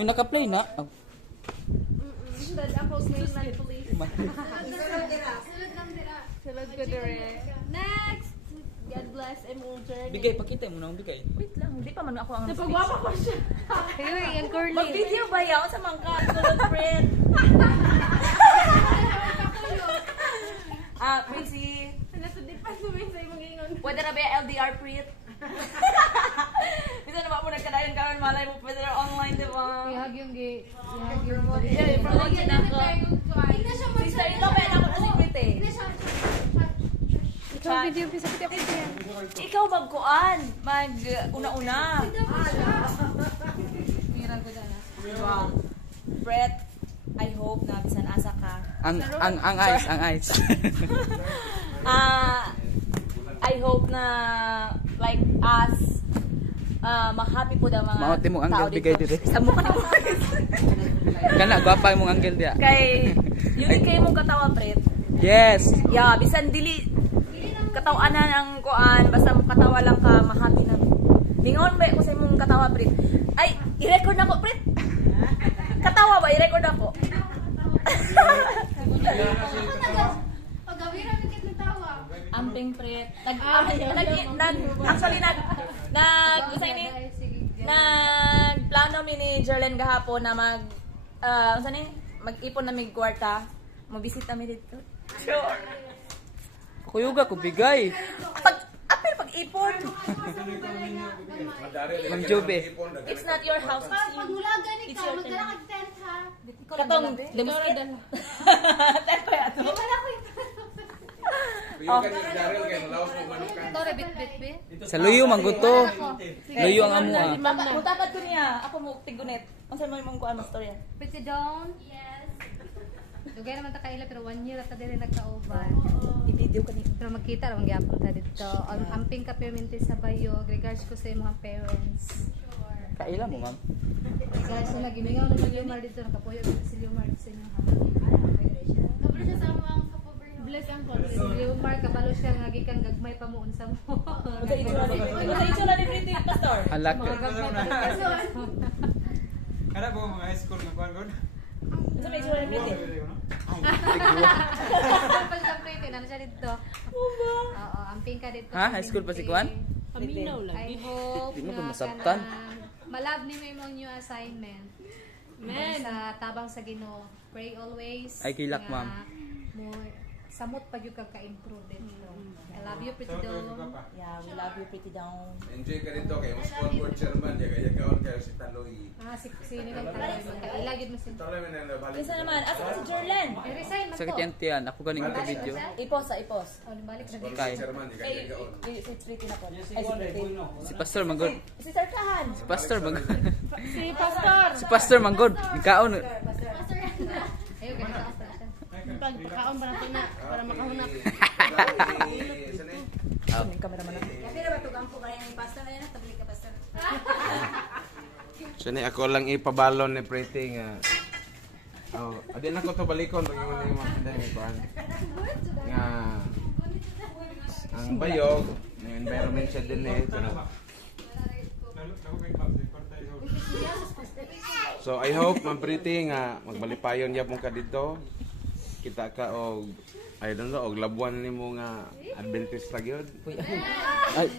Yung naka-play na. Oh. Sulod ako sa mga police. Sulod ko dire. Next! God bless and more journey. Bigay, pakita mo na ang bigay. Wait lang, hindi pa man ako ang Napagwapa ko siya. Yung curly. Mag-video ba yaw sa mga katulog, friend? Prissy. Nasudit pa sumin sa imong ingon. Pwede na ba yung LDR, Prit? Bisa na ba mo nagkadayon karon malay mo pwede na online, di ba? Ihag yung gay. Ihag yung Yeah, promote yun ako. Sister, ito ba yan ako na si Prit eh? Ikaw video pisa kita pisa. Ikaw magkuan, una-una. Mira ko dala. Wow. Brett, I hope na bisan asa ka. Ang ice. I hope na like us ma-happy po daw mga Maote mo ang tao bigay dito. dito. Sa mukha mo. Kana gwapa mong angle dia. Kay yun kay mong katawa, Brett. Yes. Yeah, bisan dili katawanan ang kuan, basta mo katawa lang ka, ma-happy na. Lingon ba ko sa imong katawa, Brett? Ay, i-record na ko, Brett. Katawa ba? I-record ako. Pagawira mi kit tawa. Amping, Brett. Actually, nagplano mi ni Jerlen gahapon na mag-ipon na mig kwarta. Mabisita mi dito. Sure. Kuyuga ko bigay. Pag-ipon. Mang Jobe. It's not your house. Pagmulagan It's ikaw, your magdala turn. kag tent ha. Katong, limuskit. Tent pa yato. Tore bit be. Sa luyo mangguto. Luyo ang amo. Mutapad ko niya. Ako mo tigunet. Unsa mo imong kuan mo storya? Pwede down. Yes. Dugay naman ta kaila pero 1 year ata dire nagka-over. I-video ka ni. Pero magkita ra gyapon ta dito. Amping ka permente sa bayog. Regards ko sa imong parents. Kaila mo, ma'am. Regards sa nagimingaw na Liomar dito nakapuyo si Liomar sa inyo ha. Dobre siya sa among kapover. Bless ang po. Si Liomar kabalo siya nga gikan gagmay pa mo unsa mo. Unsa itsura ni Pretty Pastor? Alak. Kada po mga high school nga kuan gud. Unsa may itsura ni Pretty? Kapal ka pretty na siya dito. Uba. Oo, amping ka dito. Ha? High school pa si Kuan? Paminaw I hope Di mo ko na masabtan. malab ni mo imong new assignment. Sa tabang sa Ginoo. Pray always. Ay, kilak, nga ma'am. More samot pa jud kag ka-improve dito. I love you pretty doll. Yeah, we love you Pretty down. Enjoy ka dito kay mas board chairman ya kaya kaon kayo si Taloy. Sino nang tayo magkaila gid mo si. Taloy man na balik. Kinsa naman? Asa man si Jerlen? I-resign man Sa to. kityantian. Ako galing ito video. Ipos. Oh, balik na dito. Kay. Chairman ya kaya kaon. Si Pretty na po. Ay, si Pretty. Si Pastor Manggod. Si Sir Kahan. Si Pastor Manggod. Si Pastor. Si Pastor Manggod. Ikaon. Ayo ganito ka siya. Pagkaon ba natin na para makahunap? Yung camera man natin. So ni ako lang ipabalon ni Pretty nga. Oh, adi na ko to balikon pag mo ni makita ni kuan. Nga ang bayog, ang environment siya din eh. So I hope Ma'am Pretty nga magbalipayon yapon ka dito. Kita ka og I don't know, og labuan nimo nga Adventist ra gyud. Ay.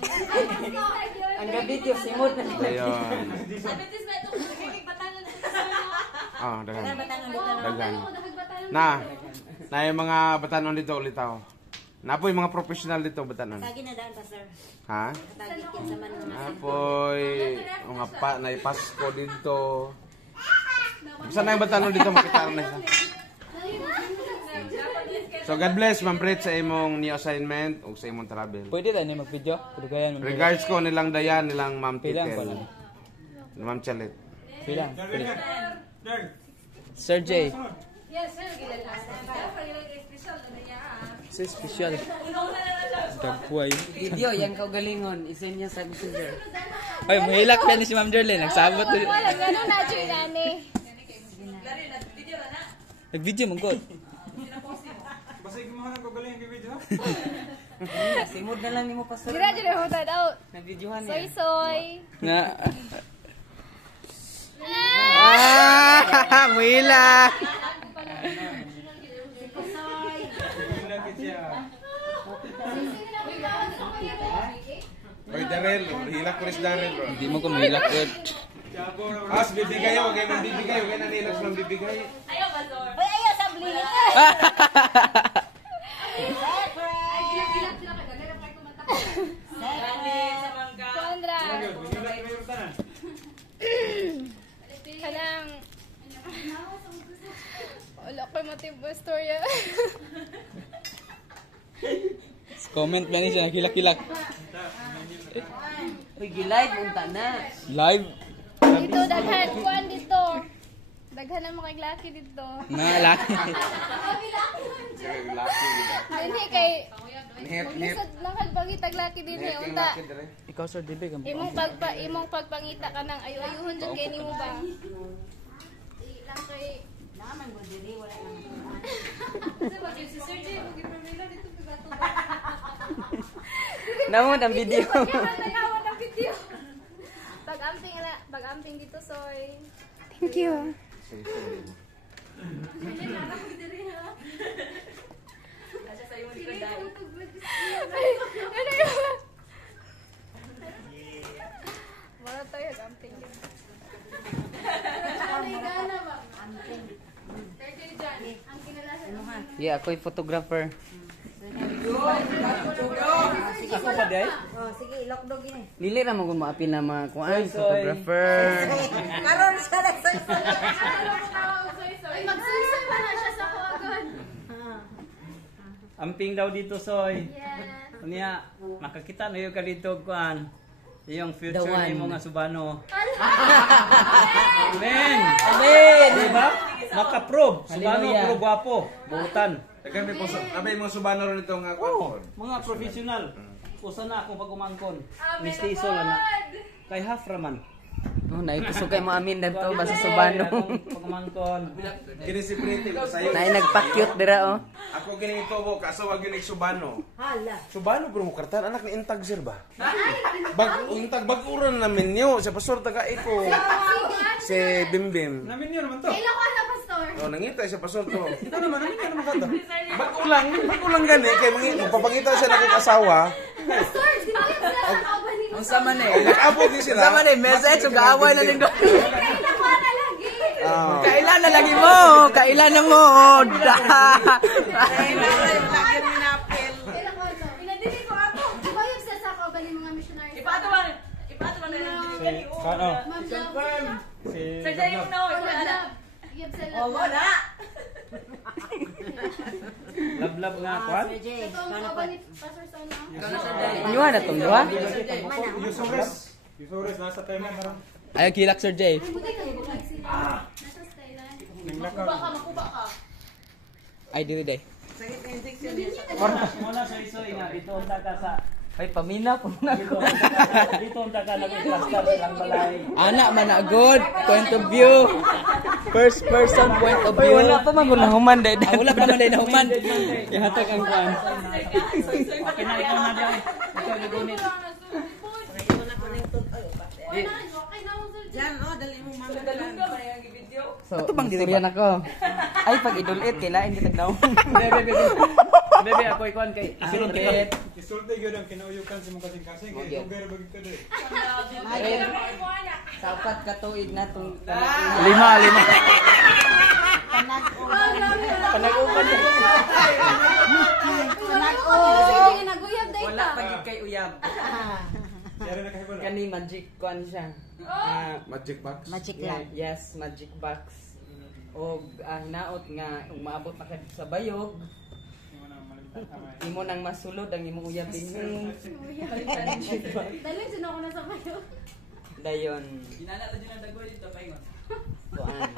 Ang video simod na. Ayun. Adventist na ito. Batangan. Dagan. Batangan. Dagan. Na yung mga batanon dito ulitaw. Napoy mga professional dito batanon. Tagi na daan pa, sir. Ha? Tagi kin sa man. Napoy mga na Pasko dito. Bisa na yung batanon dito makita na siya. So God bless Ma'am Pret sa imong new assignment o sa imong travel. Pwede tayo na mag-video. Kudugayan mo. Regards ko nilang Dayan, nilang Ma'am Pilang Titel. pala. Ma'am Chalet. Pilang. Sir J. Yes, sir. Sa special. Dagpuay. Video, yan kaugalingon. Isend niya sa messenger. Ay, mahilak yan ni si Ma'am Jerlyn. Nagsabot. Ano na dyan nani? Nag-video mong god. Basig mo nang kaugalingon kay video. Simod na lang nimo pastor. Dira dyan ako out. Nag-videohan Soy niya. soy. Nga. Ah! Muhila. Hilak siya. Oy, Darrell, hilak ko rin si Darrell, bro. Hindi mo ko mahilak yun. As, bibigay ako, kaya man bibigay, kaya nanilak silang bibigay. Ayaw ba, Zor? Uy, ayaw sa bling. Sandra. Kanang wala ko motibo storya. Comment ba niya siya, hilak-hilak. Uy, gilive, unta na. Live. Dito daghan kuan dito. Daghan ang mga glaki dito. Laki. Laki, Dinhi kay Net. lisod lang halbangi taglaki dinhi unta. Ikaw sir, di ba? Imong pagpangita ka nang ayu-ayuhon jud kay nimo ba. Ilang kay Naman ko diri wala naman. Si Sir J, mag-ipamila dito bigato. Namon ang video. Nayawan ang video. Pag-amping dito soy. Thank you. Asya sa iyong likod dahil. Ano yun? Wala tayo amping yun. Yeah, ako'y photographer. Ako pa day? Oh, sige, ilokdog ini. Dili ra mo kung maapil na mga kuan, photographer. Karon sa nagsoy. Ay, magsusoy pa na siya sa kuagon. Amping daw dito, Soy. Yes. Unya, makakita na yung ka dito, kuan. Yung future The one. ni mga Subano. Amen! Amen! Amen! Diba? Makaprove. Subano, Hallelujah. puro gwapo. Buutan. Dagan may puso, abay mga Subano rin ito nga kwan. Mga professional. Usa na akong pag-umangkon. Amen Mistiso ang lang na. Lord! Kay half raman. Oh, naikusog kay mo amin dito basta Subano. Pag-umangkon. Kini si Pretty, sayo. Nay nagpa-cute dira oh. Ako gini ito mo, kaso wag yun Subano. Hala. Subano bro mo kartan, anak ni Intag sir ba? Intag baguran namin niyo, sa pastor taga iko. Si Bimbim. Namin yun naman to. Kailan ko na, Pastor? Oh, nangita siya pastor to. Ito naman kata. Bagulang gani kay magpapangita siya ng asawa. Pastor, di ba yung sila ang kauban ni Unsa man eh? Nag-abot din sila. Unsa man eh? Message ug gaaway na linggo. Kailan ko na lagi? Kailan na lagi mo? Kailan na mo? Kailan ko ito? Pinadili ko ako. Di ba yung sila sa kauban ni mga missionary? Ipatuman na lang dito kani. Kano? Ma'am Love. Si Sir Jay, yung no, Ma'am wala na. Love. Iyab sila. Oh, wala. Love nga, kuan. Sir J, Ito ang paano kauban pa? ni Pastor Sona. Inyuha na tong duha. Yusores, nasa Thailand na rin. Ayaw kilak sir Jay. Ay, buti ka nag-vlog sila. Nasa Thailand. Nanglakaw. Makuba ka. Ay, dili day. Muna sa isoy nga, dito ang taka sa... Ay pamina po na. Dito ang taka nag-cluster silang balay. Anak man na good point of view. First person point of Ay view. wala pa man human day. Wala pa man day na human. Ihatag ang kuan. Okay na, ikaw na dyan. Ikaw nagunit. So, istoryan ako. Ay pag idulit kailain kita daw. Bebe, ako ikuan kay Isulot. Isulti yun ang kinauyukan sa mga kasing-kasing. Kaya itong garo bagay ka doon. Sa upat ka tuig na tong Lima. Panag-upan. Sige, naguyab day Wala ka. pagig kay uyab. Kaya rin nakahibol. Kani magic kuan siya. Magic box. Magic lang. Yes, magic box. O hinaot nga umaabot na ka sa bayog, imo nang masulod ang imong uyab din. Dalhin sino ako nasa kayo. Dayon. Ginala ta dyan ang dagoy dito paingon. Kuan.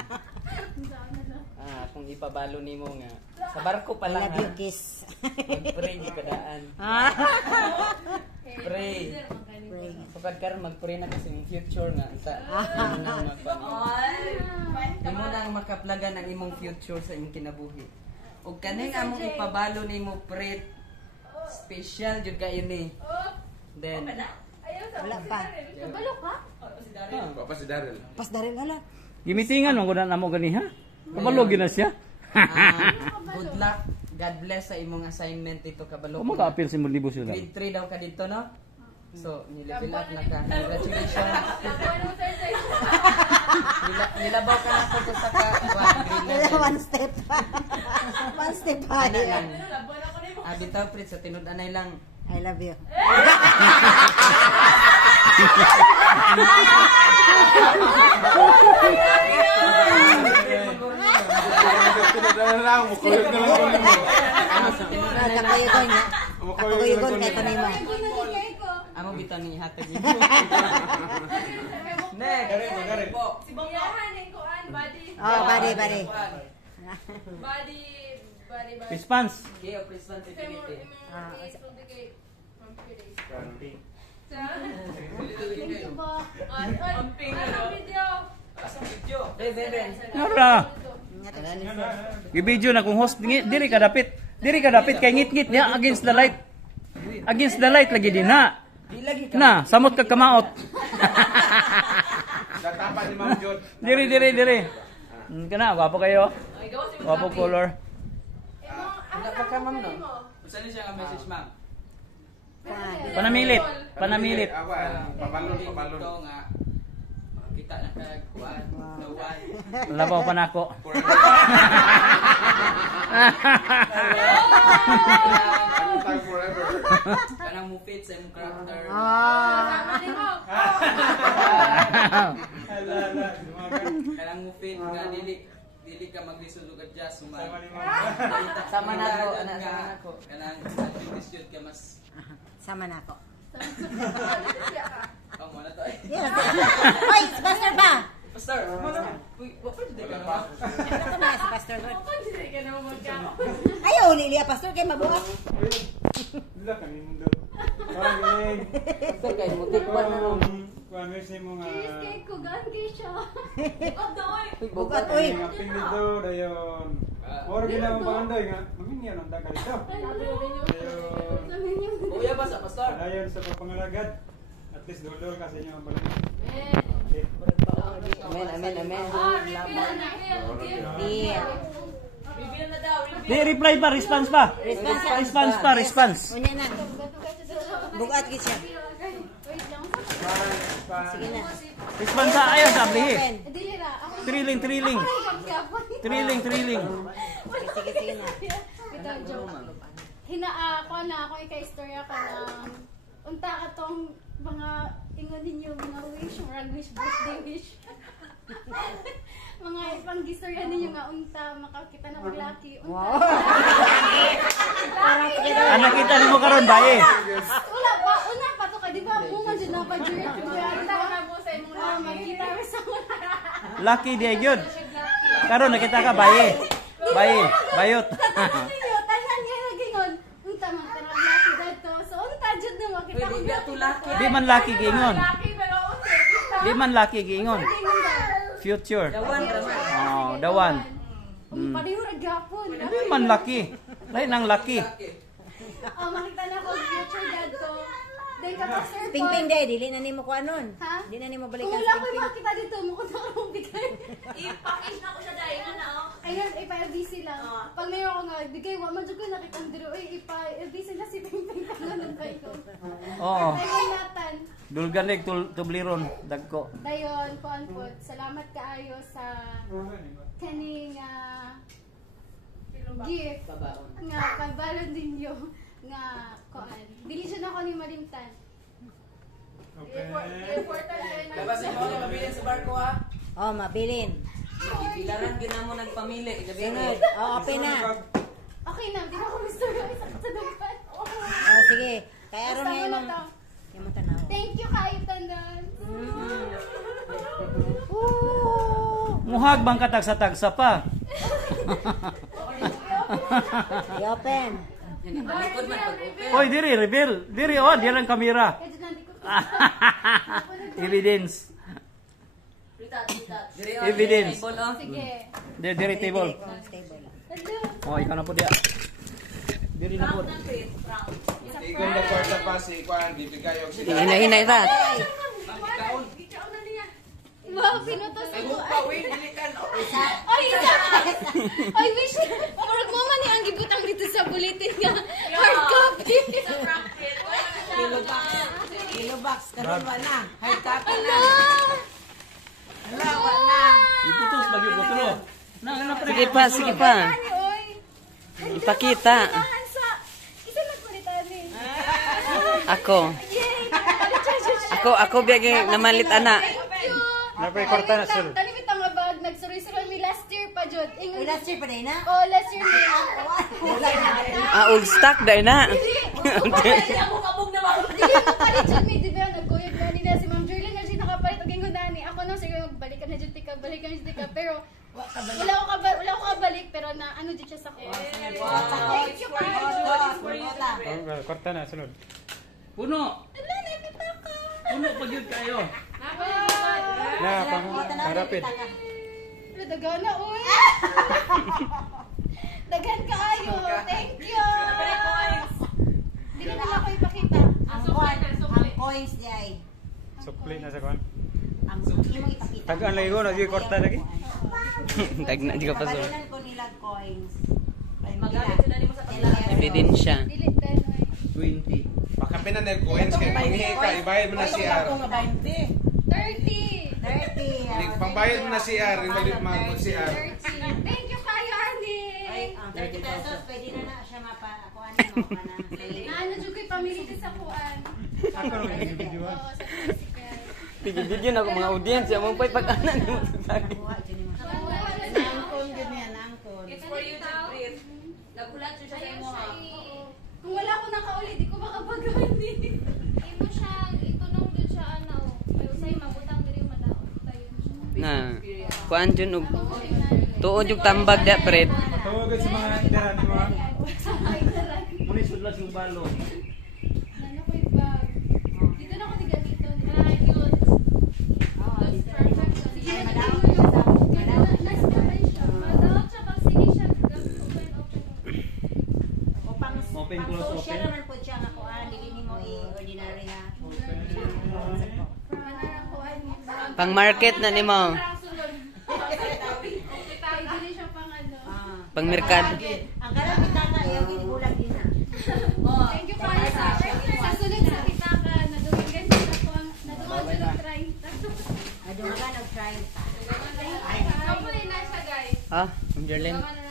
Kung ipabalo nimo nga sa barko pa lang. Love you, kiss. Mag-pray di kadaan. Pray. Sukad karon mag-pray na kasi yung future nga sa imo nang makaplagan ang imong future sa imong kinabuhi. Ug kaning among ipabalo nimo pret special jud kayo ni. Then Wala pa. Kabalo ka? Papa si Daryl. Pas daril hala. Gimitingan mo na mo gani ha. Kabalo gina siya. Good luck. God bless sa imong assignment dito kabalo. Kung maka-appeal si Mulibo sila. Grade 3 daw ka dito, no? So, nilevel up na ka. Congratulations. Nilabaw ka na kung sa ka. One step. One step Ano higher. lang. Bitaw, Prit, sa tinud-anay lang. I love you. Kakuyugon niya. Kakuyugon kay kanay mo. Amo bitaw ni hatag ni. Next. Gari. Oh, bari. Response. Okay, of responsibility. Nara. Gibidyo na kung host diri ka dapit. Diri ka dapit kay ngit-ngit niya against the light. Against the light lagi din na. Na, samot ka kamaot. Datapan ni Ma'am Jod. Diri. Kana, wapo kayo. Wapo color. Wala pa ka, ma'am, no? Saan siya ang message, ma'am? Panamilit. Pabalon. Ito nga, makakita na kagkuhan. Nawan. Labaw pa na ako. Forever. Kanang mo fit sa imong character. Kanang mo fit nga dili ka maglisod og adjust suman. Sama na ako. Kanang disjud ka mas Sama na ako. mo na to. Hoy, si Pastor ba? Pastor. Uy, what pa di ka na? Ito na si Pastor. Ayaw, Lilia, Pastor, kay mabuhat. Dila ka ni mundo. Kaya Pastor kay mo tikwan na ron. kuan messi mo nga. Bukat, uy. Nga pinito dayon. Ora gina mo pangandoy nga. Maminyan ang dagal ito. Dayon. Uya ba sa pastor? Dayon sa papangalagad. At least dulol kasi inyo ang balon. Amen. Deal. Di reply pa, response pa. Response. Unya na. Bukat gid siya. Sige na. Response sa ayaw sa ablihi. Open. Trilling. Sige na. Ako ika-istorya ka ng unta atong mga ingon ninyo mga wish birthday wish mga ipang gistorya ninyo nga unta makakita na maglaki unta Ano kita nimo karon bae? una pa to ka di ba mo man jud na pa jud unta na mo sa imong makita sa Lucky di gyud. Karon nakita ka bae. Bayot. tanan nga nagingon unta man tara maglaki dadto so unta jud na makita Pwede na to laki. Di man lucky giingon. pero Di man lucky giingon. Future. Dawan ra man. Oh, dawan. Padiho ra gyapon. Di man lucky. Lain ang lucky. Makita na ko future dad ko. Then kapag sir Pingping day, dili na nimo ko anon. Ha? Di na nimo Kung balikan wala sa ko pingping. makita dito, mukha na akong bigay. I-package na ko siya dahil na Ayun, ipa-LBC lang. Pag mayroon ko nga, bigay, wala man dyan ko nakitang diro. Ipa-LBC na si Pingping ka na ng kayo. Oo. Ayun natan. Dulganig tubliron dagko. Dayon, kuan po. Salamat kaayo sa kaning gift nga pagbalon ninyo nga kuan. Dili siya na ko ni malimtan. Labasin mo na mabilin sa barko ha. Oh, mabilin. Pilaran gyud na mo nagpamili. Sunod. Oh, open na. Okay na, di na ako gusto yung isa sa dapat. Oh, sige. Kaya aron Basta nga mo na imong to. imong tanaw. Thank you, Kaitan Dan. Muhag bang katagsa-tagsa pa? I-open. Likod man pag open. Oy, diri reveal. Diri oh, diri ang kamera. Kaya dyan ko. Evidence. Diri Evidence. table, oh. Sige. Diri table. Stable lang. Hello. Oh, ikaw na po dia. Diri na po. Ikon na kwarta pa si Kwan, bibigay og sila. Hinay-hinay ta. Ikaw na niya. Wow. pinutos Ay, ko. hupa, wait, dilikan. Ay, I wish, parang mama ni ang gibutang dito sa bulletin nga. Hard copy. Kilo box, karon wa na. Hard copy na. Wala, wa na. Iputos lagi ko tulo. Na pre. Sige pa, sige pa. Ani, oy. Ipakita. Tahan sa, isa nagpalitan ni. Ako. Yay! Ako biyag namalit ana. Thank you. Napay korta na, sir. Tani bitang nga bag, nagsuroy-suroy mi last year pa, Jod. Uy, last year pa rin na? Oh, last year ni. Old stock dahil na. Dili mo palit Jod mi, di ba? Nagkuyog na nila si Ma'am Jerlyn na siya nakapalit og ingon na ni. Ako nang sige magbalikan na Jod tika, balikan na Jod tika, pero wala ko kabalik pero na ano jud siya sa ko. Thank you, Ma'am. Korta na, sunod. Puno. Wala na kita ka. Puno pa gyud kayo. Na, pangarapid. Wala dagana oy. Dagan kaayo. Thank you. Dili na ako ipakita. Ang coins di ay. Supply na sa kuan. Ang imong ipakita. Tagaan lagi ko, naging korta lagi. Tag na di ka pa so. Padalan ko nila coins. Magamit sila nimo sa paglalaki. Ebidensya. Dili dan oy. 20. Baka pinanag-coins kay panghihi ka, ibayad mo na si R. 30. 30. Pambayad mo na si R, ibalit mo si R. 30. Thank you kayo, Ani. Ay, ang 30 pesos, pwede na siya mapa-akuan mo ka na. Naano jud ko'y pamili sa kuan. Ako rin yung video. Oo, sa tricycle. Tigid na ako mga audience, mo pa'y pag-anan ni mo sa sabi. Angkon ganyan, angkon. It's for you to breathe. Naghulat siya sa imo ha. Kung wala ko nakauli, di ko makapag-gawin. Imo siya, itunong din siya, ano, may usay mabutang diri madaot. Tayo siya. Na. Kuan jud og tuod yung tambag da pred. Tawagin sa mga interan mo. Muni sudlas yung balon. Ano ko yung bag? Dito na ako tiga dito. Ay, yun. That's perfect. Sige, nice naman siya. Madaot siya, pag sige siya, open. O pang Open, pang close, social open. naman po siya nga kuan, dili nimo i-ordinary ha. Manarang kuan mo. Pang market na nimo. Dili siya pang ano. Pang merkado. Ang karapit na yung ginigulang din na. Thank you kayo sa sulit sa pitaka. Nadugan sa ko ang nadugan sa 30. Adumagan og try. Kamunin na siya, guys. Ah, Jerlyn. Gawa na